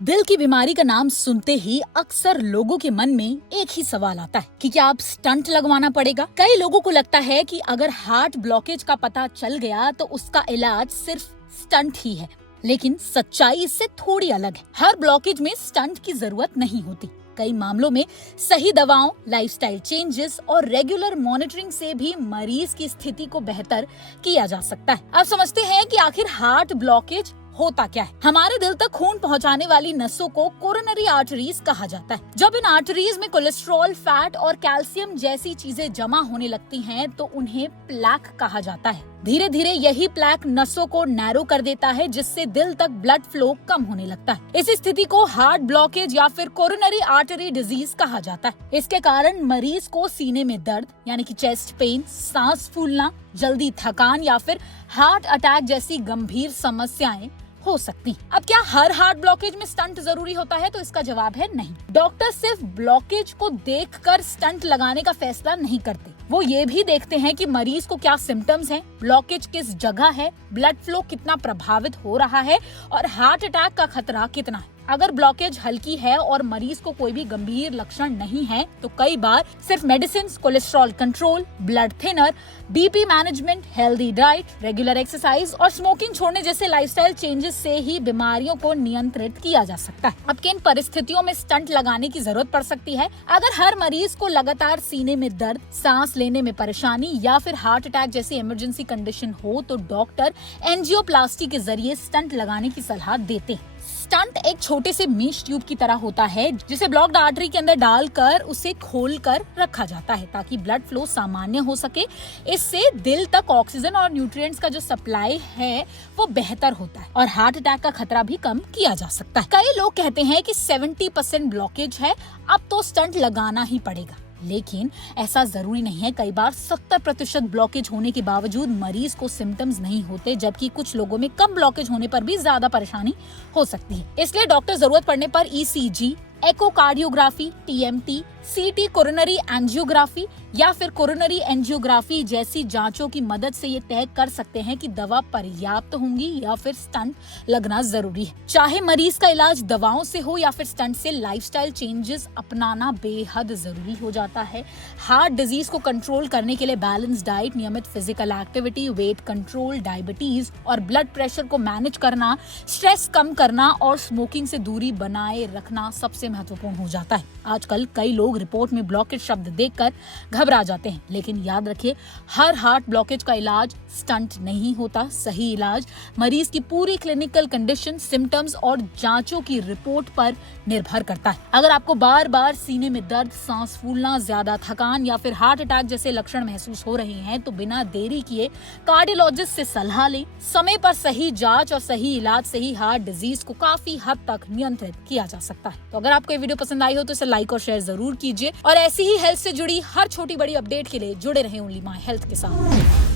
दिल की बीमारी का नाम सुनते ही अक्सर लोगों के मन में एक ही सवाल आता है कि क्या अब स्टंट लगवाना पड़ेगा। कई लोगों को लगता है कि अगर हार्ट ब्लॉकेज का पता चल गया तो उसका इलाज सिर्फ स्टंट ही है, लेकिन सच्चाई इससे थोड़ी अलग है। हर ब्लॉकेज में स्टंट की जरूरत नहीं होती। कई मामलों में सही दवाओं, लाइफस्टाइल चेंजेस और रेगुलर मॉनिटरिंग से भी मरीज की स्थिति को बेहतर किया जा सकता है। अब समझते हैं कि आखिर हार्ट ब्लॉकेज होता क्या है। हमारे दिल तक खून पहुंचाने वाली नसों को कोरोनरी आर्टरीज कहा जाता है। जब इन आर्टरीज में कोलेस्ट्रॉल, फैट और कैल्शियम जैसी चीजें जमा होने लगती हैं, तो उन्हें प्लैक कहा जाता है। धीरे धीरे यही प्लैक नसों को नैरो कर देता है, जिससे दिल तक ब्लड फ्लो कम होने लगता है। इस स्थिति को हार्ट ब्लॉकेज या फिर कोरोनरी आर्टरी डिजीज कहा जाता है। इसके कारण मरीज को सीने में दर्द यानी कि चेस्ट पेन, सांस फूलना, जल्दी थकान या फिर हार्ट अटैक जैसी गंभीर समस्याएं हो सकती। अब क्या हर हार्ट ब्लॉकेज में स्टंट जरूरी होता है? तो इसका जवाब है नहीं। डॉक्टर सिर्फ ब्लॉकेज को देखकर स्टंट लगाने का फैसला नहीं करते। वो ये भी देखते हैं कि मरीज को क्या सिम्टम्स हैं, ब्लॉकेज किस जगह है, ब्लड फ्लो कितना प्रभावित हो रहा है और हार्ट अटैक का खतरा कितना है। अगर ब्लॉकेज हल्की है और मरीज को कोई भी गंभीर लक्षण नहीं है, तो कई बार सिर्फ medicine, cholesterol control, blood thinner, BP management, healthy diet, regular exercise और स्मोकिंग छोड़ने जैसे लाइफस्टाइल चेंजेस से ही बीमारियों को नियंत्रित किया जा सकता है। अब किन परिस्थितियों में स्टंट लगाने की जरूरत पड़ सकती है? अगर हर मरीज को लगातार सीने में दर्द, सांस लेने में परेशानी या फिर हार्ट अटैक जैसी इमरजेंसी कंडीशन हो, तो डॉक्टर एंजियोप्लास्टी के जरिए स्टंट लगाने की सलाह देते हैं। स्टंट एक छोटे से मीश ट्यूब की तरह होता है, जिसे ब्लॉक्ड आर्टरी के अंदर डालकर उसे खोलकर रखा जाता है ताकि ब्लड फ्लो सामान्य हो सके। इससे दिल तक ऑक्सीजन और न्यूट्रिएंट्स का जो सप्लाई है वो बेहतर होता है और हार्ट अटैक का खतरा भी कम किया जा सकता है। कई लोग कहते हैं कि 70% ब्लॉकेज है, अब तो स्टंट लगाना ही पड़ेगा, लेकिन ऐसा जरूरी नहीं है। कई बार 70% ब्लॉकेज होने के बावजूद मरीज को सिम्टम्स नहीं होते, जबकि कुछ लोगों में कम ब्लॉकेज होने पर भी ज्यादा परेशानी हो सकती है। इसलिए डॉक्टर जरूरत पड़ने पर ईसीजी, एकोकार्डियोग्राफी, टीएमटी, सीटी, कोरोनरी एंजियोग्राफी या फिर कोरोनरी एंजियोग्राफी जैसी जांचों की मदद से ये तय कर सकते हैं कि दवा पर्याप्त होंगी या फिर स्टंट लगना जरूरी है। चाहे मरीज का इलाज दवाओं से हो या फिर स्टंट से, लाइफस्टाइल चेंजेस अपनाना बेहद जरूरी हो जाता है। हार्ट डिजीज को कंट्रोल करने के लिए बैलेंस डाइट, नियमित physical activity, weight control, diabetes और ब्लड प्रेशर को मैनेज करना, स्ट्रेस कम करना और स्मोकिंग से दूरी बनाए रखना सबसे महत्वपूर्ण हो जाता है। आजकल कई लोग रिपोर्ट में ब्लॉकेज शब्द देखकर घबरा जाते हैं, लेकिन याद रखिए, हर हार्ट ब्लॉकेज का इलाज स्टंट नहीं होता। सही इलाज मरीज की पूरी क्लिनिकल कंडीशन, सिम्टम्स और जांचों की रिपोर्ट पर निर्भर करता है। अगर आपको बार बार सीने में दर्द, सांस फूलना, ज्यादा थकान या फिर हार्ट अटैक जैसे लक्षण महसूस हो रहे हैं, तो बिना देरी किए कार्डियोलॉजिस्ट से सलाह लें। समय पर सही जांच और सही इलाज से ही हार्ट डिजीज को काफी हद तक नियंत्रित किया जा सकता है। तो अगर आपको ये वीडियो पसंद आई हो तो इसे लाइक और शेयर जरूर कीजिए और ऐसी ही हेल्थ से जुड़ी हर छोटी बड़ी अपडेट के लिए जुड़े रहें ओनली माय हेल्थ के साथ।